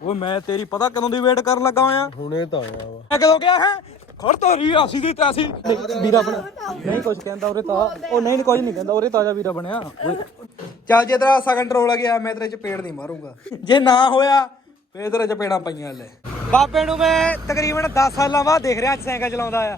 ਓਏ ਮੈਂ ਤੇਰੀ ਪਤਾ ਕਦੋਂ ਦੀ ਵੇਟ ਕਰਨ ਲੱਗਾ ਹੋਇਆ? ਹੁਣੇ ਤਾਂ ਆਇਆ ਵਾ। ਮੈਂ ਕਦੋਂ ਗਿਆ ਹੈ? ਖੜ ਤੋਂ ਰਹੀ ਆਸੀ ਦੀ ਤਾਸੀ ਵੀਰਾ ਬਣਾ ਨਹੀਂ ਕੁਝ ਕਹਿੰਦਾ ਉਰੇ ਤਾਂ। ਉਹ ਨਹੀਂ ਕੁਝ ਨਹੀਂ ਕਹਿੰਦਾ ਉਰੇ ਤਾਜਾ ਵੀਰਾ ਬਣਿਆ। ਓਏ। ਚੱਲ ਜੇ ਤੇਰਾ ਆਸਾ ਕੰਟਰੋਲ ਆ ਗਿਆ ਮੈਂ ਤੇਰੇ ਚਪੇੜ ਨਹੀਂ ਮਾਰੂੰਗਾ। ਜੇ ਨਾ ਹੋਇਆ ਫੇਰ ਤੇਰੇ ਚਪੇੜਾਂ ਪਈਆਂ ਲੈ ਬਾਬੇ ਨੂੰ ਮੈਂ ਤਕਰੀਬਨ 10 ਸਾਲਾਂ ਬਾਅਦ ਦੇਖ ਰਿਹਾ ਅੱਜ ਸਾਈਕਲ ਚਲਾਉਂਦਾ ਆ।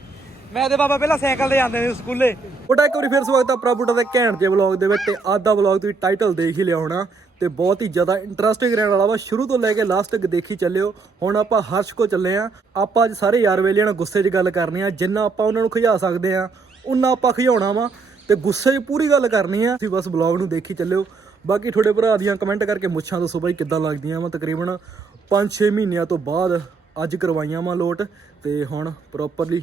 ਮੈਂ ਤੇ ਬਾਬਾ ਪਹਿਲਾਂ ਸਾਈਕਲ ਤੇ ਜਾਂਦੇ ਨੇ ਸਕੂਲੇ। ਉਹਦਾ ਇੱਕ ਵਾਰੀ ਫਿਰ ਸਵਾਗਤ ਆ ਪ੍ਰਭੂਟਾ ਦੇ ਘੈਂਟ ਜੇ ਵਲੌਗ ਦੇ ਵਿੱਚ ਤੇ ਅੱਜ ਦਾ ਵਲੌਗ ਤੁਸੀਂ ਟਾਈਟਲ ਦੇਖ ਹੀ ਲਿਆ ਹੋਣਾ ਤੇ ਬਹੁਤ ਹੀ ਜ਼ਿਆਦਾ ਇੰਟਰਸਟਿੰਗ ਰਹਿਣ ਵਾਲਾ ਵਾ। ਸ਼ੁਰੂ ਤੋਂ ਲੈ ਕੇ ਲਾਸਟ ਤੱਕ ਦੇਖੀ ਚੱਲਿਓ। ਹੁਣ ਆਪਾਂ ਹਰਸ਼ ਕੋ ਚੱਲੇ ਆ। ਆਪਾਂ ਅੱਜ ਸਾਰੇ ਯਾਰ ਵੇਲੇ ਨਾਲ ਗੁੱਸੇ 'ਚ ਗੱਲ ਕਰਨੀ ਆ। ਜਿੰਨਾ ਆਪਾਂ ਉਹਨਾਂ ਨੂੰ ਖਿਜਾ ਸਕਦੇ ਆ, ਉਨਾ ਆਪਾਂ ਖਿਜਾਉਣਾ ਵਾ। ਤੇ ਗੁੱਸੇ 'ਚ ਪੂਰੀ ਗੱਲ ਕਰਨੀ ਆ। ਤੁਸੀਂ ਬਸ ਵਲੌਗ ਨੂੰ ਦੇਖੀ ਚੱਲਿਓ। ਬਾਕੀ ਤੁਹਾਡੇ ਭਰਾ ਦੀਆਂ ਕਮੈਂਟ ਕਰਕੇ ਮੁੱਛਾਂ ਦੱਸੋ ਬਾਈ ਕਿੱਦਾਂ ਲੱਗਦੀਆਂ ਵਾ ਤਕਰੀਬਨ। 5-6 ਮਹੀਨਿਆਂ ਤੋਂ ਬਾਅਦ ਅੱਜ ਕਰਵਾਈਆਂ ਵਾ ਲੋਟ। ਤੇ ਹੁਣ ਪ੍ਰੋਪਰਲੀ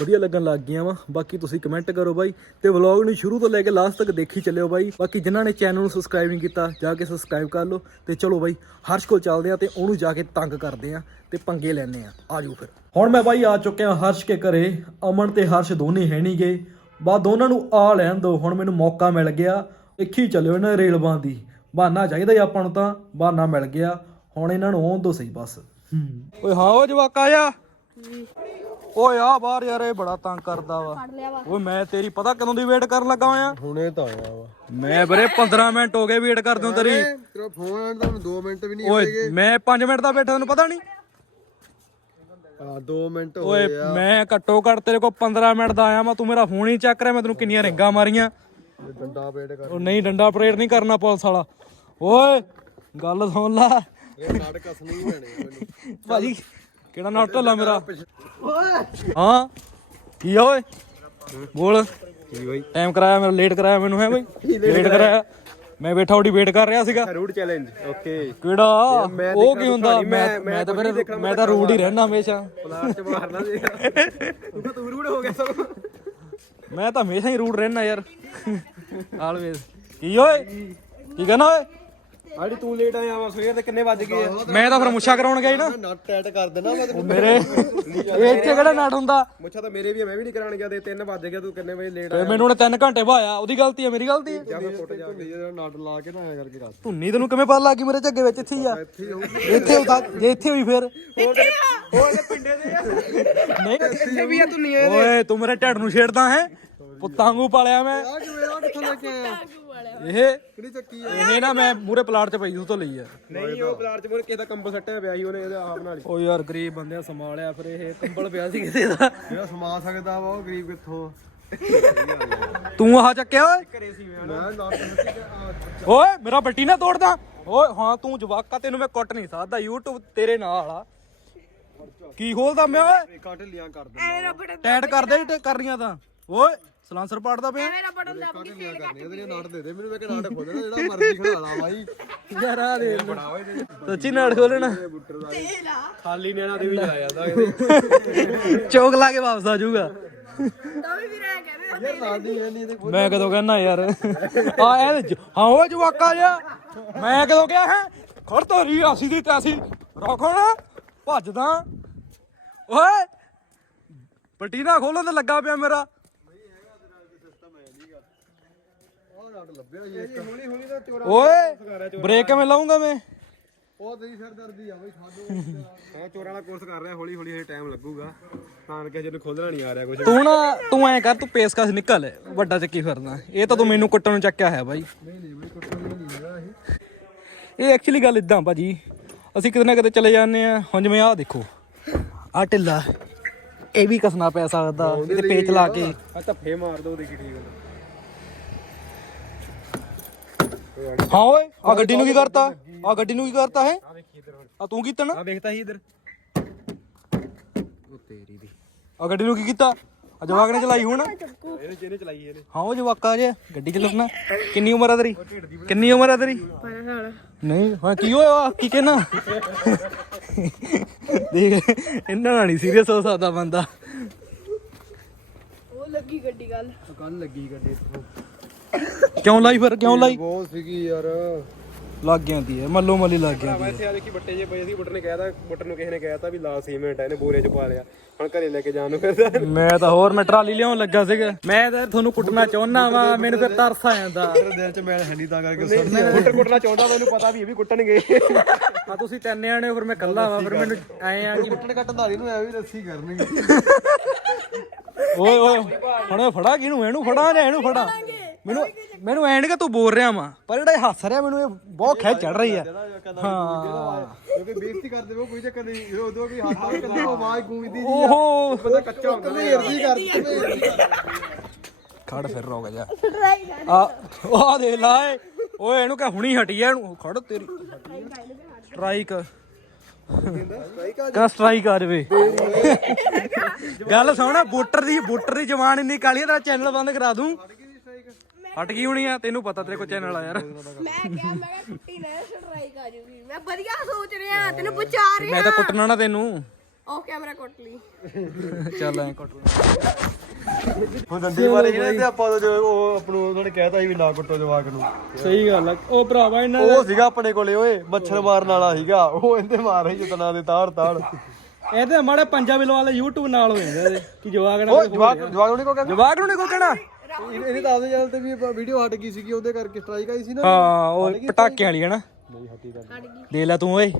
ਵਧੀਆ ਲੱਗਣ ਲੱਗ ਗਈਆਂ ਵਾ। ਬਾਕੀ ਤੁਸੀਂ ਕਮੈਂਟ ਕਰੋ ਬਾਈ ਤੇ ਵਲੌਗ ਨੂੰ ਸ਼ੁਰੂ ਤੋਂ ਲੈ ਕੇ ਲਾਸਟ ਤੱਕ ਦੇਖੀ ਚੱਲਿਓ ਬਾਈ। ਬਾਕੀ ਜਿਨ੍ਹਾਂ ਨੇ ਚੈਨਲ ਨੂੰ ਸਬਸਕ੍ਰਾਈਬ ਨਹੀਂ ਕੀਤਾ ਜਾ ਕੇ ਸਬਸਕ੍ਰਾਈਬ ਕਰ ਲਓ ਤੇ ਚਲੋ ਬਾਈ ਹਰਸ਼ ਕੋਲ ਚੱਲਦੇ ਆ ਤੇ ਉਹਨੂੰ ਜਾ ਕੇ ਤੰਗ ਕਰਦੇ ਆ ਤੇ ਪੰਗੇ ਲੈਣੇ ਆ ਆਜੋ ਫਿਰ। ਹੁਣ ਮੈਂ ਬਾਈ ਆ ਚੁੱਕਿਆ ਹਰਸ਼ ਕੇ ਘਰੇ। ਅਮਨ ਤੇ ਹਰਸ਼ ਦੋਨੇ ਹੈ ਨਹੀਂ ਗਏ ਬਾ ਦੋਨਾਂ ਨੂੰ ਆ ਲੈਣ ਦੋ। ਹੁਣ ਮੈਨੂੰ ਮੌਕਾ ਮਿਲ ਗਿਆ। ਦੇਖੀ ਚੱਲਿਓ ਇਹਨਾਂ ਰੇਲਬਾਂ ਦੀ। ਬਹਾਨਾ ਚਾਹੀਦਾ ਹੀ ਆਪਾਂ ਨੂੰ ਤਾਂ ਬਹਾਨਾ ਮਿਲ ਗਿਆ। ਹੁਣ ਇਹਨਾਂ ਨੂੰ ਆਉਣ ਦੋ ਸਹੀ ਬਸ। ਓਏ ਹਾਂ ਜਵਾਕਾ ਆ ਓਏ ਆ ਬਾਹਰ ਯਾਰ ਇਹ ਬੜਾ ਤੰਗ ਕਰਦਾ ਵਾ। ਓਏ ਮੈਂ ਤੇਰੀ ਪਤਾ ਕਦੋਂ ਦੀ ਵੇਟ ਕਰਨ ਲੱਗਾ ਹੋਇਆ? ਹੁਣੇ ਤਾਂ ਆਇਆ ਵਾ। ਮੈਂ ਵੀਰੇ 15 ਮਿੰਟ ਹੋ ਗਏ ਵੇਟ ਕਰਦੇ ਤੇਰੀ। ਤੇਰਾ ਫੋਨ ਆਣ ਤਾਂ 2 ਮਿੰਟ ਵੀ ਨਹੀਂ ਓਏ ਮੈਂ 5 ਮਿੰਟ ਦਾ ਬੈਠਾ ਤੈਨੂੰ ਪਤਾ ਨਹੀਂ? ਆ 2 ਮਿੰਟ ਓਏ ਹੋਏ ਆ। ਮੈਂ ਘੱਟੋ ਘੱਟ ਤੇਰੇ ਕੋਲ 15 ਮਿੰਟ ਦਾ ਆਇਆ ਮੈਂ ਤੂੰ ਮੇਰਾ ਫੋਨ ਹੀ ਚੱਕ ਰਿਹਾ ਮੈਂ ਤੈਨੂੰ ਕਿੰਨੀਆਂ ਰਿੰਗਾਂ ਮਾਰੀਆਂ। ਇਹ ਡੰਡਾ ਪੇਟ ਕਰ। ਉਹ ਨਹੀਂ ਡੰਡਾ ਪਰੇਡ ਨਹੀਂ ਕਰਨਾ ਪੁਲਿਸ ਵਾਲਾ। ਓਏ ਗੱਲ ਸੁਣ ਲੈ। ਇਹ ਨਾਟਕ ਕਸਣੀ ਪੈਣੇ ਆ ਮੈਨੂੰ ਭਾਜੀ ਕਿਹੜਾ ਨਾਟ ਢੱਲਾ ਮੇਰਾ? ਹਾਂ? ਕੀ ਆ ਓਏ? ਬੋਲ। ਕੀ ਬਾਈ? ਟਾਈਮ ਕਰਾਇਆ ਮੇਰਾ ਲੇਟ ਕਰਾਇਆ ਮੈਨੂੰ ਹੈ ਬਈ? ਲੇਟ ਕਰਾਇਆ? ਮੈਂ ਬੈਠਾ ਉਹਦੀ ਵੇਟ ਕਰ ਰਿਹਾ ਸੀਗਾ। ਰੂਟ ਚੈਲੰਜ ਓਕੇ ਕਿਹੜਾ? ਉਹ ਕੀ ਹੁੰਦਾ? ਮੈਂ ਮੈਂ- ਤਾਂ ਫਿਰ ਮੈਂ ਤਾਂ ਰੂਡ ਹੀ ਰਹਿਣਾ ਹਮੇਸ਼ਾ। ਪਲਾਟ ਚ ਮਾਰਨਾ ਸੀ। ਤੂੰ ਤਾਂ ਤੂੰ ਰੂਟ ਹੋ ਗਿਆ ਸਭ ਮੈਂ ਤਾਂ ਹਮੇਸ਼ਾ ਹੀ ਰੂਡ ਰਹਿਣਾ ਯਾਰ। ਆਲਵੇਜ਼ ਕੀ ਓਏ? ਕੀ ਕਹਿੰਦਾ ਓਏ? ਆੜੀ ਤੂੰ ਲੇਟ ਆਇਆ ਵਾ ਸਵੇਰ ਦੇ ਕਿੰਨੇ ਵੱਜ ਗਏ ਆ? ਮੈਂ ਤਾਂ ਫਿਰ ਮੁੱਛਾ ਕਰਾਉਣ ਗਿਆ ਸੀ ਨਾ। ਨਟ ਟੈਟ ਕਰ ਦੇਣਾ ਮੈਂ ਮੇਰੇ ਇਹ ਇੱਥੇ ਕਿਹੜਾ ਨਾਟ ਹੁੰਦਾ? ਮੁੱਛਾ ਤਾਂ ਮੇਰੇ ਵੀ ਆ ਮੈਂ ਵੀ ਨਹੀਂ ਕਰਾਣ ਗਿਆ ਤੇ 3 ਵੱਜ ਗਿਆ ਤੂੰ ਕਿੰਨੇ ਵਜੇ ਲੇਟ ਤੇ ਮੈਨੂੰ ਉਹਨੇ 3 ਘੰਟੇ ਭਾਇਆ ਉਹਦੀ ਗਲਤੀ ਹੈ ਮੇਰੀ ਗਲਤੀ ਹੈ ਜਾਂ ਮੈਂ ਫੁੱਟ ਜਾ ਕੇ ਜਿਹੜਾ ਨਟ ਲਾ ਕੇ ਨਾ ਆਇਆ ਕਰਕੇ ਕਰ ਧੁੰਨੀ ਤੈਨੂੰ ਕਿਵੇਂ ਪਤਾ ਲੱਗ ਗਈ ਮੇਰੇ ਝੱਗੇ ਵਿੱਚ? ਇੱਥੇ ਹੀ ਆ। ਇੱਥੇ ਹੀ ਉਤਾ ਜੇ ਇੱਥੇ ਹੋਈ ਫਿਰ। ਹੋਰ ਦੇ ਪਿੰਡੇ ਦੇ ਆ। ਨਹੀਂ। ਇੱਥੇ ਵੀ ਆ ਤੂੰ ਨਹੀਂ ਓਏ ਤੂੰ ਮੇਰੇ ਢੱਡ ਨੂੰ ਛੇੜਦਾ ਹੈ। ਪੁੱਤਾਂ ਵਾਂਗੂ ਪਾਲਿਆ ਮੈਂ। ਆ ਕਿਵੇਂ ਆ? ਕਿੱਥੋਂ ਲੈ ਕੇ ਆਇਆ? ਇਹ ਕਿਹੜੀ ਚੱਕੀ ਆ? ਇਹ ਨਾ ਮੈਂ ਮੂਰੇ ਪਲਾਟ 'ਚ ਪਈ ਉਸ ਤੋਂ ਲਈ ਆ। ਨਹੀਂ ਉਹ ਪਲਾਟ ਚ ਮੋਰ ਕਿਸੇ ਦਾ ਕੰਬਲ ਸੱਟਿਆ ਪਿਆ ਸੀ ਉਹਨੇ ਇਹਦੇ ਆਪ ਨਾਲ ਹੀ। ਓ ਯਾਰ ਗਰੀਬ ਬੰਦਿਆਂ ਸੰਭਾਲਿਆ ਫਿਰ ਇਹ ਕੰਬਲ ਪਿਆ ਸੀ ਕਿਸੇ ਦਾ। ਜਿਹੜਾ ਸਮਾ ਸਕਦਾ ਵਾ ਉਹ ਗਰੀਬ ਕਿੱਥੋਂ? ਤੂੰ ਆਹ ਚੱਕਿਆ ਓਏ? ਮੈਂ ਨਟ ਓਏ ਮੇਰਾ ਬੱਟੀ ਨਾ ਤੋੜਦਾ। ਓਏ ਹਾਂ ਤੂੰ ਜਵਾਕਾ ਤੈਨੂੰ ਮੈਂ ਕੁੱਟ ਨਹੀਂ ਸਕਦਾ YouTube ਤੇਰੇ ਨਾਲ ਆ। ਕੀ ਖੋਲਦਾ ਮੈਂ ਓਏ? ਕੱਟ ਲਿਆ ਕਰ ਦੇ ਟੈਟ ਕਰਦੇ ਕਰਨੀਆਂ ਤਾਂ। ਓਏ ਸਲਾਂਸਰ ਪਾੜਦਾ ਪਿਆ। ਕੱਟ ਲਿਆ ਕਰਨੀ ਇਹਦੇ ਲਈ ਨਟ ਦੇ ਦੇ ਮੈਨੂੰ ਮੈਂ ਕਿ ਨਟ ਖੋਲਣਾ ਜਿਹੜਾ ਮਰਜ਼ੀ ਖੜਾ ਲਾ ਬਾਈ। ਯਾਰ ਆ ਦੇ ਸੱਚੀ ਨਾੜ ਖੋਲਣਾ। ਖਾਲੀ ਨਿਆਣਾ ਦੇ ਵੀ ਜਾਇਆ ਜਾਂਦਾ ਚੌਕ ਲਾ ਕੇ ਵਾਪਸ ਆ ਜਾਊਗਾ। ਐ ਮੈਂ ਕਦੋਂ ਕਹਿਣਾ ਯਾਰ। ਆ ਇਹ ਜ- ਹਾਂ ਓਏ ਜਵਾਕਾ ਜਾ ਮੈਂ ਕਦੋਂ ਕਿਹਾ ਹੈ? ਖੜ ਤੋਂ ਰਹੀ ਆਸੀ ਦੀ ਤਾਸੀ ਨਾ ਭੱਜਦਾ। ਓਏ ਪੱਟੀ ਨਾ ਖੋਲਣ ਤੇ ਲੱਗਾ ਪਿਆ ਮੇਰਾ। ਉਹ ਨਟ ਲੱਭਿਆ ਜੀ ਇੱਕ। ਹੌਲੀ ਹੌਲੀ ਦਾ ਚੋਰਾ ਓਏ ਬ੍ਰੇਕ ਕਿਵੇਂ ਲਾਉਂਗਾ ਮੈਂ? ਉਹ ਤੇਰੀ ਸਰਦਰਦੀ ਆ ਬਈ ਖਾਦੋ। ਹਾਂ ਚੋਰਾਂ ਵਾਲਾ ਕੋਰਸ ਕਰ ਰਿਹਾ ਹੌਲੀ ਹੌਲੀ ਹਜੇ ਟਾਈਮ ਲੱਗੂਗਾ। ਤਾਂ ਕਿ ਜਿਹਨੂੰ ਖੋਲਣਾ ਨਹੀਂ ਆ ਰਿਹਾ ਕੁਝ ਤੂੰ ਨਾ ਤੂੰ ਐ ਕਰ ਤੂੰ ਪੇਸਕਸ ਨਿਕਲ ਵੱਡਾ ਚੱਕੀ ਫਿਰਦਾ ਇਹ ਤਾਂ ਤੂੰ ਮੈਨੂੰ ਕੁੱਟਣ ਨੂੰ ਚੱਕਿਆ ਹੈ ਬਾਈ। ਨਹੀਂ ਨਹੀਂ ਬਈ ਕੁੱਟਣ ਨਹੀਂ ਹੈਗਾ ਇਹ। ਇਹ ਐਕਚੁਅਲੀ ਗੱਲ ਇਦਾਂ ਭਾਜੀ ਅਸੀਂ ਕਿਤੇ ਨਾ ਕਿਤੇ ਚਲੇ ਜਾਂਦੇ ਆ ਹੁਣ ਜਿਵੇਂ ਆਹ ਦੇਖੋ ਆ ਢਿੱਲਾ ਇਹ ਵੀ ਕਸਣਾ ਪੈ ਸਕਦਾ ਇਹਦੇ ਪੇਚ ਲਾ ਕੇ। ਆ ਧੱਫੇ ਮਾਰ ਦੋ ਦੇਖੀ ਠੀਕ ਹੁੰਦਾ ਹਾਂ ਓਏ ਆ ਗੱਡੀ ਨੂੰ ਕੀ ਕਰਤਾ? ਆ ਗੱਡੀ ਨੂੰ ਕੀ ਕਰਤਾ ਹੈ ਆ ਦੇਖੀ ਇਧਰ ਆ ਤੂੰ ਕੀਤਾ ਨਾ? ਆ ਵੇਖਤਾ ਸੀ ਇਧਰ। ਉਹ ਤੇਰੀ ਦੀ। ਆ ਗੱਡੀ ਨੂੰ ਕੀ ਕੀਤਾ? ਆ ਜਵਾਕ ਨੇ ਚਲਾਈ ਹੁਣ। ਇਹਨੇ ਜਿਹਨੇ ਚਲਾਈ ਇਹਨੇ। ਹਾਂ ਉਹ ਜਵਾਕਾ ਜੇ ਗੱਡੀ ਚਲਾਉਣਾ ਕਿੰਨੀ ਉਮਰ ਆ ਤੇਰੀ? ਕਿੰਨੀ ਉਮਰ ਆ ਤੇਰੀ? ਨਹੀਂ ਹਾਂ ਕੀ ਹੋਇਆ ਕੀ ਕਹਿਣਾ? ਦੇਖ ਇਹਨਾਂ ਨਾਲ ਨਹੀਂ ਸੀਰੀਅਸ ਹੋ ਸਕਦਾ ਬੰਦਾ। ਉਹ ਲੱਗੀ ਗੱਡੀ ਗੱਲ। ਕੱਲ ਲੱਗੀ ਗੱਡੀ ਇੱਥੋਂ। ਕਿਉਂ ਲਾਈ ਫਿਰ? ਕਿਉਂ ਲਾਈ? ਬਹੁਤ ਸੀਗੀ ਯਾਰ। ਲੱਗ ਜਾਂਦੀ ਹੈ ਮੱਲੋ ਮੱਲੀ ਲੱਗ ਜਾਂਦੀ ਹੈ ਇੱਥੇ ਆ ਦੇਖੀ ਬੱਟੇ ਜੇ ਪਏ ਸੀ ਬੁੱਟਰ ਨੇ ਕਹਿਤਾ ਬੁੱਟਰ ਨੂੰ ਕਿਸੇ ਨੇ ਕਹਿਤਾ ਵੀ ਲਾ ਸੀਮੈਂਟ ਇਹਨੇ ਬੋਰੇ ਚ ਪਾ ਲਿਆ। ਹੁਣ ਘਰੇ ਲੈ ਕੇ ਜਾਣ ਨੂੰ ਫਿਰਦਾ। ਮੈਂ ਤਾਂ ਹੋਰ ਮੈਂ ਟਰਾਲੀ ਲਿਆਉਣ ਲੱਗਾ ਸੀਗਾ। ਮੈਂ ਤਾਂ ਤੁਹਾਨੂੰ ਕੁੱਟਣਾ ਚਾਹੁੰਦਾ ਵਾਂ ਮੈਨੂੰ ਫਿਰ ਤਰਸ ਆ ਜਾਂਦਾ। ਦਿਲ ਚ ਮੈਲ ਹੈ ਨਹੀਂ ਤਾਂ ਕਰਕੇ ਬੁੱਟਰ ਕੁੱਟਣਾ ਚਾਹੁੰਦਾ ਮੈਨੂੰ ਪਤਾ ਵੀ ਇਹ ਵੀ ਕੁੱਟਣਗੇ। ਆ ਤੁਸੀਂ ਤਿੰਨ ਆਣੇ ਹੋ ਫਿਰ ਮੈਂ ਕੱਲਾ ਵਾਂ ਫਿਰ ਮੈਨੂੰ ਐ ਆ ਕਿ ਕੁੱਟਣ ਕੱਟਣ ਧਾਰੀ ਨੂੰ ਐਵੇਂ ਰੱਸੀ ਕਰਨਗੇ। ਓਏ ਓਏ ਹੁਣ ਫੜਾ ਕਿਹਨੂੰ? ਇਹਨੂੰ ਫੜਾ ਜਾਂ ਇਹਨੂੰ ਫੜਾ? ਮੈਨੂੰ ਮੈਨੂੰ ਐਂ ਕਿ ਤੂੰ ਬੋਲ ਰਿਹਾ ਵਾਂ। ਪਰ ਜਿਹੜਾ ਇਹ ਹੱਸ ਰਿਹਾ ਮੈਨੂੰ ਇਹ ਬਹੁਤ ਖਿੱਚ ਚੜ ਰਹੀ ਹੈ। ਹਾਂ। ਕਿਉਂਕਿ ਬੇਇੱਜ਼ਤੀ ਕਰਦੇ ਉਹ ਕੋਈ ਚੱਕਰ ਨਹੀਂ। ਜਦੋਂ ਉਦੋਂ ਵੀ ਹੱਥ ਆ ਕੱਲਾ ਆਵਾਜ਼ ਗੂੰਜਦੀ ਜੀ ਓਹੋ। ਬੰਦਾ ਕੱਚਾ ਹੁੰਦਾ ਘੇਰਦੀ ਕਰਦੀ ਖੜ ਫਿਰ ਰੋਕ ਜਾ। ਆ ਆ ਦੇ ਲਾਏ ਓਏ ਇਹਨੂੰ ਕਹ ਹੁਣੀ ਹਟੀ ਆ ਇਹਨੂੰ ਖੜ ਤੇਰੀ। ਸਟ੍ਰਾਈਕ ਕਾ ਸਟ੍ਰਾਈਕ ਆ ਜਵੇ। ਗੱਲ ਸੁਣ ਬੂਟਰ ਦੀ ਬੂਟਰ ਦੀ ਜਵਾਨ ਇੰਨੀ ਕਾਲੀ ਆ, ਤੇਰਾ ਚੈਨਲ ਬੰਦ ਕਰਾ ਦੂੰ। ਹਟ ਗਈ ਹੋਣੀ ਆ ਤੈਨੂੰ ਪਤਾ ਤੇਰੇ ਕੋਲ ਚੈਨਲ ਆ ਯਾਰ। ਮੈਂ ਕਿਹਾ ਮੈਂ ਕਿਹਾ ਕੁੱਟੀ ਨਾ ਸਟ੍ਰਾਈਕ ਆ ਜੂਗੀ ਮੈਂ ਵਧੀਆ ਸੋਚ ਰਿਹਾ ਤੈਨੂੰ ਬਚਾ ਰਿਹਾ। ਮੈਂ ਤਾਂ ਕੁੱਟਣਾ ਨਾ ਤੈਨੂੰ। ਉਹ ਕੈਮਰਾ ਕੁੱਟ ਲਈ। ਚੱਲ ਐ ਕੁੱਟ ਹੁਣ ਦੰਦੀ ਮਾਰੇ ਜਿਹੜੇ ਤੇ ਆਪਾਂ ਜੋ ਉਹ ਉਹਨਾਂ ਨੇ ਕਹਿਤਾ ਸੀ ਵੀ ਨਾ ਕੁੱਟੋ ਜਵਾਕ ਨੂੰ। ਸਹੀ ਗੱਲ ਆ। ਉਹ ਭਰਾਵਾ ਇਹਨਾਂ ਉਹ ਸੀਗਾ ਆਪਣੇ ਕੋਲੇ ਓਏ ਮੱਛਰ ਮਾਰਨ ਵਾਲਾ ਸੀਗਾ। ਉਹ ਇਹਦੇ ਮਾਰ ਰਹੀ ਜਤਨਾ ਦੇ ਤਾੜ ਤਾੜ। ਇਹ ਤੇ ਮਾੜੇ ਪੰਜਾਬੀ ਲਵਾ ਲੈ YouTube ਨਾਲ ਹੋ ਜਾਂਦੇ ਕਿ ਜਵਾਕ ਨਾ ਉਹ ਜਵਾਕ ਜਵਾਕ ਨੂੰ ਨਹੀਂ ਕੋ ਕਹਿੰਦਾ ਜਵਾਕ ਨੂੰ ਨਹੀਂ ਕੋ ਕਹਿਣਾ? ਇਹਨੇ ਤਾਂ ਆਪਦੇ ਚੈਨਲ ਤੇ ਵੀ ਵੀਡੀਓ ਹਟ ਗਈ ਸੀਗੀ ਉਹਦੇ ਕਰਕੇ ਸਟ੍ਰਾਈਕ ਆਈ ਸੀ ਨਾ। ਹਾਂ ਉਹ ਪਟਾਕਿਆਂ ਵਾਲੀ ਹੈ ਨਾ। ਦੇ ਲੈ ਤੂੰ ਓਏ।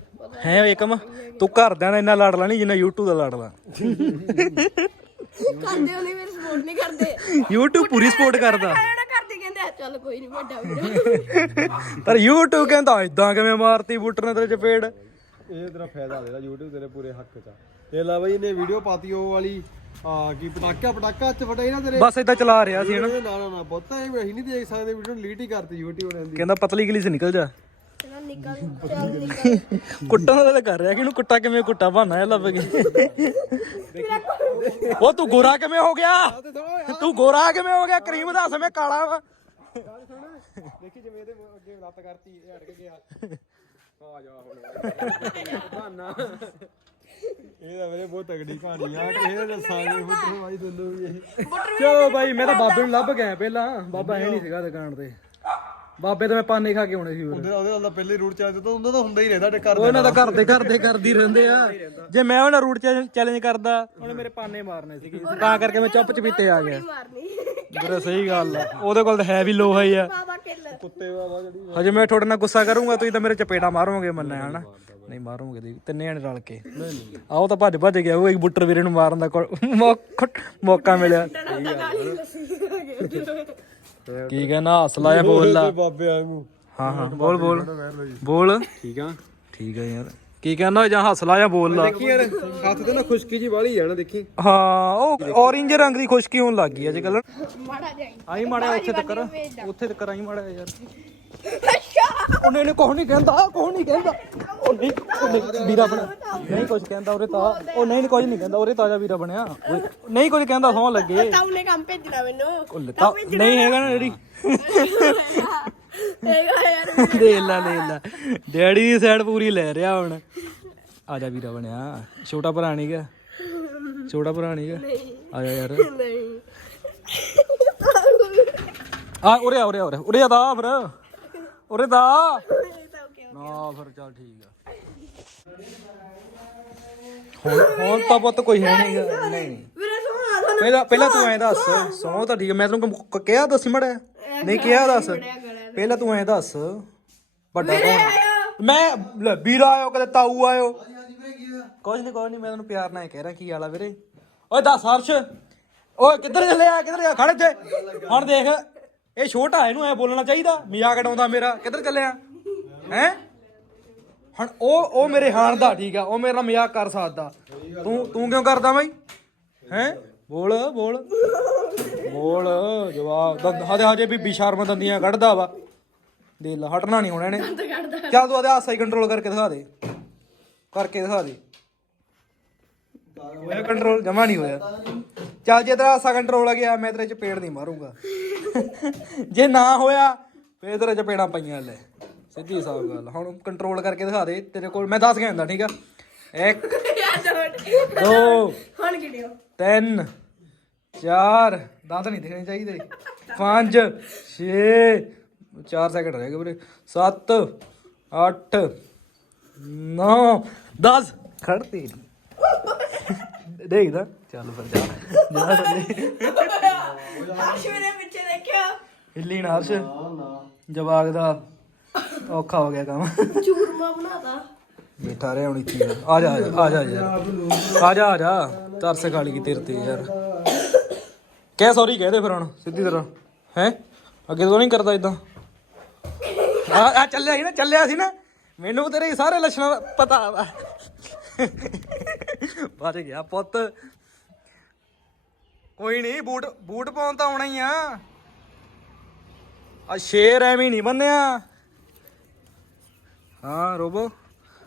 ਹੈ ਏਕਮ ਤੂੰ ਘਰਦਿਆਂ ਨਾਲ ਇੰਨਾ ਲੜਦਾ ਨਹੀਂ ਜਿੰਨਾ YouTube ਦਾ ਲੜਦਾ। ਕਰਦੇ ਉਹਨੇ ਮੇਰੇ ਸਪੋਰਟ ਨਹੀਂ ਕਰਦੇ। YouTube ਪੂਰੀ ਸਪੋਰਟ ਕਰਦਾ। ਆਇਆ ਕਰਦੇ ਕਹਿੰਦੇ ਆ, ਚੱਲ ਕੋਈ ਨਹੀਂ ਵੱਡਾ ਵੀਰ। ਪਰ YouTube ਕਹਿੰਦਾ ਇਦਾਂ ਕਿਵੇਂ ਮਾਰਤੀ ਬੂਟਰ ਨੇ ਤੇਰੇ ਚਪੇੜ? ਇਹ ਤੇਰਾ ਫਾਇਦਾ ਦੇਦਾ YouTube ਤੇਰੇ ਪੂਰੇ ਹੱਕ ਚ ਆ। ਇਹ ਲਾ ਬਈ ਇਹਨੇ ਵੀਡੀਓ ਪਾਤੀ ਉਹ ਵਾਲੀ। ਆ ਕੀ ਪਟਾਕਾ ਪਟਾਕਾ ਚ ਫਟਾਈ ਨਾ ਤੇਰੇ? ਬਸ ਇਦਾਂ ਚਲਾ ਰਿਹਾ ਸੀ ਹਨਾ? ਨਾ ਨਾ ਨਾ ਬਹੁਤਾ ਇਹ ਅਸੀਂ ਨਹੀਂ ਦੇਖ ਸਕਦੇ ਵੀਡੀਓ ਨੂੰ ਲੀਟ ਹੀ ਕਰਤੀ YouTube ਨੇ ਦੀ। ਕਹਿੰਦਾ ਪਤਲੀ ਗਲੀ ਸੇ ਨਿਕਲ ਜਾ। ਚਲੋ ਨਿਕਲ ਚੱਲ ਨਿਕਲ। ਕੁੱਟਣ ਦਾ ਤਾਂ ਕਰ ਰਿਹਾ ਕਿ ਇਹਨੂੰ ਕੁੱਟਾ ਕਿਵੇਂ ਕੁੱਟਾ ਬਹਾਨਾ ਇਹ ਲੱਭ ਕੇ। ਉਹ ਤੂੰ ਗੋਰਾ ਕਿਵੇਂ ਹੋ ਗਿਆ? ਤੂੰ ਗੋਰਾ ਕਿਵੇਂ ਹੋ ਗਿਆ? ਕਰੀਮ ਦੱਸ ਮੈਂ ਕਾਲਾ ਵਾ। ਦੇਖੀ ਜਿਵੇਂ ਇਹਦੇ ਅੱਗੇ ਲੱਤ ਕਰਤੀ ਇਹ ਹਟ ਕੇ ਗਿਆ। ਆ ਜਾ ਹੁਣ। ਬਹਾਨਾ। ਇਹ ਤਾਂ ਮੇਰੇ ਬਹੁਤ ਤਗੜੀ ਕਹਾਣੀ ਆ। ਨੇ ਦੱਸਾਂਗੇ ਬੁੱਟਰ ਭਾਈ ਤੁਹਾਨੂੰ ਵੀ ਇਹ। ਚਲੋ ਬਾਈ ਮੈਂ ਤਾਂ ਬਾਬੇ ਨੂੰ ਲੱਭ ਗਿਆ ਪਹਿਲਾਂ। ਬਾਬਾ ਹੈ ਨਹੀਂ ਸੀਗਾ ਦੁਕਾਨ ਤੇ। ਬਾਬੇ ਤਾਂ ਮੈਂ ਪਾਨੇ ਖਾ ਕੇ ਆਉਣੇ ਸੀ ਉਹਦੇ ਉਹਦੇ ਨਾਲ ਤਾਂ ਪਹਿਲੇ ਰੂਟ ਚੱਲਦੇ ਤਾਂ ਉਹਨਾਂ ਦਾ ਹੁੰਦਾ ਹੀ ਰਹਿੰਦਾ ਟੱਕਰ ਉਹਨਾਂ ਦਾ ਘਰ ਦੇ ਘਰ ਦੇ ਕਰਦੀ ਰਹਿੰਦੇ ਆ। ਜੇ ਮੈਂ ਉਹਨਾਂ ਰੂਟ ਚੈਲੰਜ ਕਰਦਾ। ਉਹਨੇ ਮੇਰੇ ਪਾਨੇ ਮਾਰਨੇ ਸੀਗੇ ਤਾਂ ਕਰਕੇ ਮੈਂ ਚੁੱਪ ਚਪੀਤੇ ਆ ਗਿਆ। ਵੀਰੇ ਸਹੀ ਗੱਲ ਆ। ਉਹਦੇ ਕੋਲ ਤਾਂ ਹੈ ਵੀ ਲੋਹਾ ਹੀ ਆ। ਬਾਬਾ ਕਿੱਲ ਕੁੱਤੇ ਬਾਬਾ ਜਿਹੜੀ ਹਜੇ ਮੈਂ ਤੁਹਾਡੇ ਨਾਲ ਗੁੱਸਾ ਕਰੂੰਗਾ ਤੁਸੀਂ ਤਾਂ ਮੇਰੇ ਚਪੇੜਾ ਮਾਰੋਗੇ ਮੰਨਿਆ ਹਨਾ? ਨਹੀਂ ਮਾਰੋਗੇ ਤੁਸੀਂ ਤਿੰਨੇ ਜਣੇ ਰਲ ਕੇ। ਆਓ ਤਾਂ ਭੱਜ ਭੱਜ ਗਿਆ ਉਹ ਇੱਕ ਬੁੱਟਰ ਵੀਰੇ ਨੂੰ ਮਾਰਨ ਦਾ ਕੋ- ਮੌਕਾ ਮੌਕਾ ਮਿਲਿਆ। ਕੀ ਕਹਿਣਾ? ਹਸਲਾ ਜਾਂ ਬੋਲ ਲਾ। ਬਾਬੇ ਵਾਂਗੂ ਹਾਂ ਹਾਂ। ਬੋਲ ਬੋਲ। ਬੋਲ। ਠੀਕ ਆ। ਠੀਕ ਆ ਯਾਰ। ਕੀ ਕਹਿਣਾ ਜਾਂ ਹਸਲਾ ਜਾਂ ਬੋਲ ਲਾ। ਦੇਖੀ ਯਾਰ ਹੱਥ ਤੇ ਨਾ ਖੁਸ਼ਕੀ ਜੀ ਵਾਲੀ ਆ ਨਾ ਦੇਖੀ। ਹਾਂ ਉਹ ਔਰੇਂਜ ਰੰਗ ਦੀ ਖੁਸ਼ਕੀ ਹੋਣ ਲੱਗ ਗਈ ਅੱਜ ਕੱਲ ਮਾੜਾ ਜਾਈ ਆਈ ਮਾੜਾ ਉੱਥੇ ਤੱਕ ਉੱਥੇ ਤੱਕ ਆਈ ਮਾੜਾ ਯਾਰ। ਅੱਛਾ ਉਹਨੇ ਨੇ ਕੁਝ ਨਹੀਂ ਕਹਿੰਦਾ ਕੁਝ ਨਹੀਂ ਕਹਿੰਦਾ। ਉਹ ਨਹੀਂ ਉਹ ਨਹੀਂ ਵੀਰਾ ਬਣਾ ਨਹੀਂ ਕੁਝ ਕਹਿੰਦਾ ਉਰੇ ਤਾਂ। ਉਹ ਨਹੀਂ ਕੁਝ ਨਹੀਂ ਕਹਿੰਦਾ ਉਰੇ ਤਾਜਾ ਵੀਰਾ ਬਣਿਆ। ਓਏ, ਨਹੀਂ ਕੁਝ ਕਹਿੰਦਾ ਸੌ ਲੱਗੇ। ਤਾਂ ਉਹਨੇ ਕੰਮ ਭੇਜਣਾ ਮੈਨੂੰ। ਉਹ ਲੱਤਾ ਨਹੀਂ ਹੈਗਾ ਨਾ ਜਿਹੜੀ ਹੈਗਾ ਯਾਰ। ਦੇਖ ਲੈ ਦੇਖ ਲੈ। ਡੈਡੀ ਦੀ ਸਾਈਡ ਪੂਰੀ ਲੈ ਰਿਹਾ ਹੁਣ। ਆਜਾ ਵੀਰਾ ਬਣਿਆ। ਛੋਟਾ ਭਰਾ ਨਹੀਂ ਗਾ ਛੋਟਾ ਭਰਾ ਨਹੀਂ ਗਾ ਆਜਾ ਯਾਰ। ਨਹੀਂ। ਆ ਉਰੇ ਆ ਉਰੇ ਆ ਉਰੇ ਆ। ਉਰੇ ਆ ਦਾ ਫਿਰ। ਉਰੇ ਦਾ ਨਾ ਫਿਰ ਚੱਲ ਠੀਕ ਆ। ਹੁਣ ਹੁਣ ਤਾਂ ਪੁੱਤ ਕੋਈ ਹੈ ਨਹੀਂਗਾ ਨਹੀਂ ਵੀਰੇ ਤੁਹਾਨੂੰ ਪਹਿਲਾਂ ਪਹਿਲਾਂ ਤੂੰ ਐਂ ਦੱਸ ਸੌ ਤਾਂ ਠੀਕ ਮੈਂ ਤੈਨੂੰ ਕ- ਕਿਹਾ ਦੱਸ ਮੜਿਆ ਨਹੀਂ ਕਿਹਾ ਦੱਸ। ਪਹਿਲਾਂ ਤੂੰ ਐਂ ਦੱਸ। ਵੱਡਾ ਕੌਣ ਮੈਂ ਲੈ, ਵੀਰਾ ਆਇਓ ਕਦੇ ਤਾਊ ਆਇਓ। ਕੁਝ ਨਹੀਂ ਕੁਝ ਨਹੀਂ ਮੈਂ ਤੈਨੂੰ ਪਿਆਰ ਨਾਲ ਹੀ ਕਹਿ ਰਿਹਾ ਕੀ ਹਾਲ ਆ ਵੀਰੇ? ਓਏ ਦੱਸ ਹਰਸ਼। ਓਏ ਕਿੱਧਰ ਚੱਲਿਆ ਕਿੱਧਰ ਗਿਆ ਖੜ ਇੱਥੇ। ਹੁਣ ਦੇਖ। ਇਹ ਛੋਟਾ ਇਹਨੂੰ ਐ ਬੋਲਣਾ ਚਾਹੀਦਾ ਮਜ਼ਾਕ ਉਡਾਉਂਦਾ ਮੇਰਾ। ਕਿੱਧਰ ਚੱਲਿਆ? ਹੈ? ਹੁਣ ਉਹ ਉਹ ਮੇਰੇ ਹਾਣ ਦਾ ਠੀਕ ਆ ਉਹ ਮੇਰੇ ਨਾਲ ਮਜ਼ਾਕ ਕਰ ਸਕਦਾ। ਤੂੰ ਤੂੰ ਕਿਉਂ ਕਰਦਾ ਬਾਈ? ਹੈ? ਬੋਲ ਬੋਲ। ਬੋਲ ਜਵਾਬ। ਦੰਦ ਹਜੇ ਹਜੇ ਵੀ ਬਿਸ਼ਰਮ ਦੰਦੀਆਂ ਕੱਢਦਾ ਵਾ। ਦੇ ਲਾ ਹਟਣਾ ਨਹੀਂ ਹੋਣਾ ਇਹਨੇ। ਚੱਲ ਤੂੰ ਆਦੇ ਹਾਸਾ ਹੀ ਕੰਟਰੋਲ ਕਰਕੇ ਦਿਖਾ ਦੇ। ਕਰਕੇ ਦਿਖਾ ਦੇ। ਹੋਇਆ ਕੰਟਰੋਲ ਜਮਾ ਨਹੀਂ ਹੋਇਆ। ਚੱਲ ਜੇ ਤੇਰਾ ਹਾਸਾ ਕੰਟਰੋਲ ਆ ਗਿਆ, ਮੈਂ ਤੇਰੇ ਚ ਪੇੜ ਨਹੀਂ ਮਾਰੂੰਗਾ। ਜੇ ਨਾ ਹੋਇਆ, ਫੇਰ ਤੇਰੇ ਚ ਪੇੜਾਂ ਪਈਆਂ ਲੈ। ਸਿੱਧੀ ਸਾਫ਼ ਗੱਲ। ਹੁਣ ਕੰਟਰੋਲ ਕਰਕੇ ਦਿਖਾ ਦੇ, ਤੇਰੇ ਕੋਲ ਮੈਂ ਦੱਸ ਕੇ ਆਂਦਾ ਠੀਕ ਆ? ਇੱਕ ਯਾਰ ਦੋ ਦੋ ਹੁਣ ਕਿਡਿਓ ਤਿੰਨ, ਚਾਰ, ਦੰਦ ਨਹੀਂ ਦਿਖਣੇ ਚਾਹੀਦੇ। ਪੰਜ, ਛੇ, ਚਾਰ ਸੈਕਿੰਡ ਰਹਿ ਗਏ ਵੀਰੇ। 7 8 9 10 ਖੜ ਦੇਖਦਾ। ਚੱਲ ਫਿਰ ਜਾ। ਜਾ ਥੱਲੇ। ਆਸ਼ ਮੇਰੇ ਪਿੱਛੇ ਦੇਖਿਆ। ਹਿੱਲੀ ਨਾ ਹਰਸ਼। ਜਵਾਗ ਦਾ ਔਖਾ ਹੋ ਗਿਆ ਕੰਮ। ਚੂਰਮਾ ਬਣਾਤਾ। ਬੈਠਾ ਰਿਹਾ ਹੁਣ ਇੱਥੇ। ਆ ਜਾ ਆ ਜਾ ਆ ਜਾ। ਯਾਰ ਆ ਜਾ ਆ ਜਾ। ਤਰਸ ਖਾਲੀ ਕੀ ਤੇਰੇ ਤੇ ਯਾਰ। ਕਹਿ ਸੌਰੀ ਕਹਿ ਦੇ ਫਿਰ ਹੁਣ ਸਿੱਧੀ ਤਰ੍ਹਾਂ। ਹੈ? ਅੱਗੇ ਤੋਂ ਨਹੀਂ ਕਰਦਾ ਇਦਾਂ ਆ ਆ ਚੱਲਿਆ ਸੀ ਨਾ ਚੱਲਿਆ ਸੀ ਨਾ। ਮੈਨੂੰ ਤੇਰੇ ਸਾਰੇ ਲੱਛਣਾਂ ਦਾ ਪਤਾ ਵਾ। ਬਚ ਗਿਆ ਪੁੱਤ। ਕੋਈ ਨਹੀਂ, ਬੂਟ ਬੂਟ ਪਾਉਣ ਤਾਂ ਆਉਣਾ ਹੀ ਆ। ਆ ਸ਼ੇਰ ਐਵੇਂ ਨਹੀਂ ਬੰਨਿਆ। ਹਾਂ ਰੋਬੋ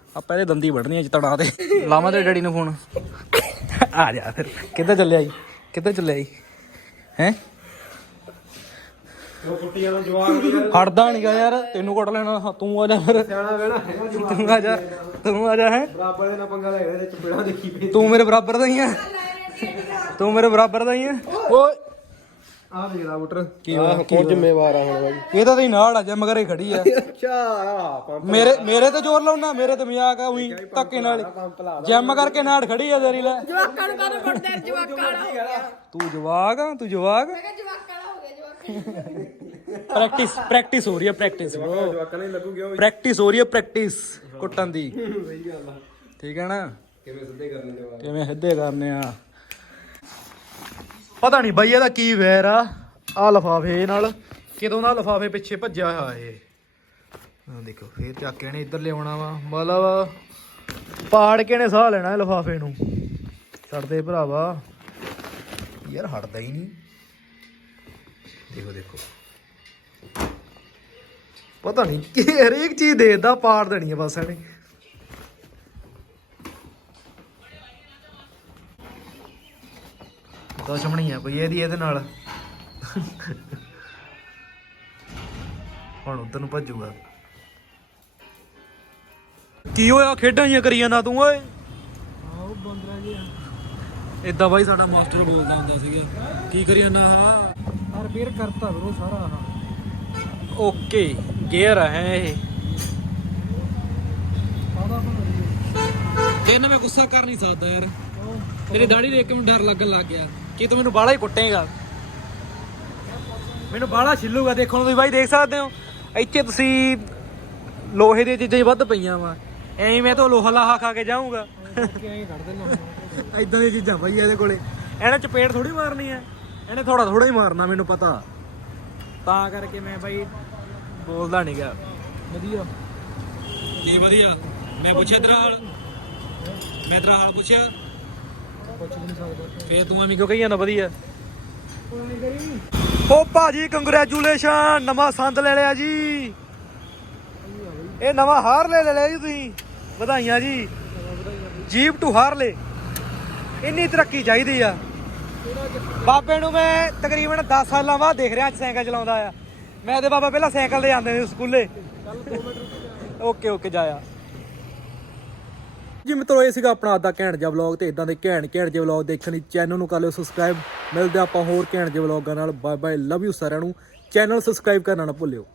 ਆਪਾਂ ਪਹਿਲੇ ਦੰਦੀ ਵੜਨੀ ਅੱਜ ਤੜਾ ਤੇ। ਲਾਵਾਂ ਤੇ ਡੈਡੀ ਨੂੰ ਫੋਨ। ਆ ਜਾ ਫਿਰ। ਕਿੱਧਰ ਚੱਲਿਆ ਜੀ? ਕਿੱਦਾਂ ਚੱਲਿਆ ਜੀ? ਹੈ? ਉਹ ਕੁੱਟੀਆਂ ਦਾ ਜਵਾਬ ਹਟਦਾ ਨਹੀਂਗਾ ਯਾਰ ਤੈਨੂੰ ਕੁੱਟ ਲੈਣਾ ਤੂੰ ਆ ਜਾ ਫਿਰ। ਸਿਆਣਾ ਵੇਣਾ ਤੂੰ ਆ ਜਾ ਤੂੰ ਆ ਜਾ ਹੈ। ਬਰਾਬਰ ਦੇ ਨਾਲ ਪੰਗਾ ਲੈ ਇਹਦੇ ਚਪੇੜਾ ਦੇਖੀ ਪਈ। ਤੂੰ ਮੇਰੇ ਬਰਾਬਰ ਦਾ ਹੀ ਆ। ਤੂੰ ਮੇਰੇ ਬਰਾਬਰ ਦਾ ਹੀ ਆ। ਓਏ। ਆ ਦੇਖਦਾ ਬੁੱਟਰ। ਕੀ ਹੋਇਆ? ਕੀ ਕੌਣ ਜ਼ਿੰਮੇਵਾਰ ਆ ਹੁਣ ਬਾਈ ਇਹ ਤਾਂ ਤੇਰੀ ਨਾਲ ਆ ਜਾ ਮਗਰ ਹੀ ਖੜੀ ਆ। ਅੱਛਾ ਮੇਰੇ ਮੇਰੇ ਤੇ ਜ਼ੋਰ ਲਾਉਣਾ ਮੇਰੇ ਤੇ ਮਜ਼ਾਕ ਆ ਉਹੀ ਧੱਕੇ ਨਾਲ। ਜਿਮ ਕਰਕੇ ਨਾੜ ਖੜੀ ਆ ਤੇਰੀ ਲੈ। ਜਵਾਕਾਂ ਨੂੰ ਕਾਹਨੂੰ ਕੁੱਟਦੇ? ਜਵਾਕਾਂ ਹੋ ਤੂੰ ਜਵਾਕ ਆ ਤੂੰ ਜਵਾਕ ਮੈਂ ਕਿਹਾ ਹੋ ਜਵਾਕਾਂ ਪ੍ਰੈਕਟਿਸ ਪ੍ਰੈਕਟਿਸ ਹੋ ਰਹੀ ਹੈ ਪ੍ਰੈਕਟਿਸ ਜਵਾਕਾਂ ਨਹੀਂ ਲੱਗੂਗੀ ਉਹ ਪ੍ਰੈਕਟਿਸ ਹੋ ਰਹੀ ਹੈ ਪ੍ਰੈਕਟਿਸ ਕੁੱਟਣ ਦੀ। ਸਹੀ ਗੱਲ ਆ। ਠੀਕ ਹੈ ਨਾ? ਕਿਵੇਂ ਸਿੱਧੇ ਕਰਨੇ ਜਵਾਕ? ਕਿਵੇਂ ਸਿੱਧੇ ਕਰਨੇ ਆ? ਪਤਾ ਨਹੀਂ ਬਈ ਇਹਦਾ ਕੀ ਵੈਰ ਆ। ਆ ਲਫਾਫੇ ਨਾਲ ਕਿਦੋਂ ਦਾ ਲਫਾਫੇ ਪਿੱਛੇ ਭੱਜਿਆ ਹੋਇਆ ਇਹ। ਆ ਦੇਖੋ ਫੇਰ ਚੱਕ ਕੇ ਨੇ ਇੱਧਰ ਲਿਆਉਣਾ ਵਾ। ਮਤਲਬ ਪਾੜ ਕੇ ਨੇ ਸਾਹ ਲੈਣਾ ਇਹ ਲਫਾਫੇ ਨੂੰ। ਛੱਡਦੇ ਭਰਾਵਾ। ਯਾਰ ਹਟਦਾ ਹੀ ਨਹੀਂ। ਦੇਖੋ ਦੇਖੋ। ਪਤਾ ਨਹੀਂ ਕਿ ਹਰੇਕ ਚੀਜ਼ ਦੇਦਾ ਪਾੜ ਦੇਣੀ ਹੈ ਬਸ ਇਹਨੇ ਦੁਸ਼ਮਣੀ ਆ ਕੋਈ ਇਹਦੀ ਇਹਦੇ ਨਾਲ। ਹੁਣ ਉਧਰ ਨੂੰ ਭੱਜੂਗਾ। ਕੀ ਹੋਇਆ? ਖੇਡਾਂ ਜੀਆਂ ਕਰੀ ਜਾਂਦਾ ਤੂੰ ਓਏ? ਆਹ ਬੰਦਰਾ ਜੀ ਇਦਾਂ ਬਾਈ ਸਾਡਾ ਮਾਸਟਰ ਬੋਲਦਾ ਹੁੰਦਾ ਸੀਗਾ। ਕੀ ਕਰੀ ਜਾਂਦਾ ਹਾਂ ਰਿਪੇਅਰ ਕਰਤਾ ਵੀਰੋ ਸਾਰਾ ਆਹ। ਓਕੇ ਗੇਅਰ ਹੈ ਇਹ। ਤੈਨੂੰ ਮੈਂ ਗੁੱਸਾ ਕਰ ਨਹੀਂ ਸਕਦਾ ਯਾਰ। ਤੇਰੀ ਦਾੜੀ ਦੇਖ ਕੇ ਮੈਨੂੰ ਡਰ ਲੱਗਣ ਲੱਗ ਗਿਆ। ਕੀ ਤੂੰ ਮੈਨੂੰ ਬਾਲਾ ਹੀ ਕੁੱਟੇਗਾ? ਮੈਨੂੰ ਬਾਲਾ ਛਿੱਲੂਗਾ ਦੇਖੋ ਤੁਸੀਂ ਬਾਈ ਦੇਖ ਸਕਦੇ ਹੋ। ਇੱਥੇ ਤੁਸੀਂ ਲੋਹੇ ਦੀਆਂ ਚੀਜ਼ਾਂ ਹੀ ਵੱਧ ਪਈਆਂ ਵਾ। ਐਂ ਮੈਂ ਤਾਂ ਲੋਹਾ ਲਾਹਾ ਖਾ ਕੇ ਜਾਊਂਗਾ। ਕਿ ਐਂ ਕੱਢ ਦੇਣਾ ਇਦਾਂ ਦੀਆਂ ਚੀਜ਼ਾਂ ਪਈ ਇਹਦੇ ਕੋਲੇ। ਇਹਨੇ ਚਪੇੜ ਥੋੜੀ ਮਾਰਨੀ ਹੈ। ਇਹਨੇ ਥੋੜਾ ਥੋੜਾ ਹੀ ਮਾਰਨਾ ਮੈਨੂੰ ਪਤਾ। ਤਾਂ ਕਰਕੇ ਮੈਂ ਬਾਈ ਬੋਲਦਾ ਨਹੀਂਗਾ ਵਧੀਆ। ਕੀ ਵਧੀਆ। ਮੈਂ ਪੁੱਛਿਆ ਤੇਰਾ ਹਾਲ? ਮੈਂ ਤੇਰਾ ਹਾਲ ਪੁੱਛਿਆ? ਵੀ ਨਹੀਂ ਸਕਦਾ। ਫੇਰ ਤੂੰ ਐਵੇਂ ਕਿਉਂ ਕਹੀ ਜਾਂਦਾ ਵਧੀਆ? ਓ ਭਾਜੀ ਕੰਗ੍ਰੈਚੁਲੇਸ਼ਨ ਨਵਾਂ ਸੰਦ ਲੈ ਲਿਆ ਜੀ। ਇਹ ਨਵਾਂ ਹਾਰਲੇ ਲੈ ਲਿਆ ਜੀ ਤੁਸੀਂ। ਵਧਾਈਆਂ ਜੀ। ਜੀਪ ਟੂ ਹਾਰਲੇ ਇੰਨੀ ਤਰੱਕੀ ਚਾਹੀਦੀ ਆ। ਬਾਬੇ ਨੂੰ ਮੈਂ ਤਕਰੀਬਨ 10 ਸਾਲਾਂ ਬਾਅਦ ਦੇਖ ਰਿਹਾ, ਅੱਜ ਸਾਈਕਲ ਚਲਾਉਂਦਾ ਆ। ਮੈਂ ਤੇ ਬਾਬਾ ਪਹਿਲਾਂ ਸਾਈਕਲ ਤੇ ਜਾਂਦੇ ਸੀ ਸਕੂਲੇ। ਓਕੇ ਓਕੇ, ਜਾਇਆ। ਜੀ ਮਿੱਤਰੋ, ਇਹ ਸੀਗਾ ਆਪਣਾ ਅੱਧਾ ਘੈਂਟ ਜਿਹਾ ਵਲੌਗ ਤੇ ਇਦਾਂ ਦੇ ਘੈਂਟ ਘੈਂਟ ਜਿਹੇ ਵਲੌਗ ਦੇਖਣ ਲਈ ਚੈਨਲ ਨੂੰ ਕਰ ਲਿਓ ਸਬਸਕ੍ਰਾਈਬ ਮਿਲਦੇ ਆਪਾਂ ਹੋਰ ਘੈਂਟ ਜਿਹੇ ਵਲੌਗਾਂ ਨਾਲ। ਬਾਏ ਬਾਏ ਲਵ ਯੂ ਸਾਰਿਆਂ ਨੂੰ। ਚੈਨਲ ਸਬਸਕ੍ਰਾਈਬ ਕਰਨਾ ਨਾ ਭੁੱਲਿਓ।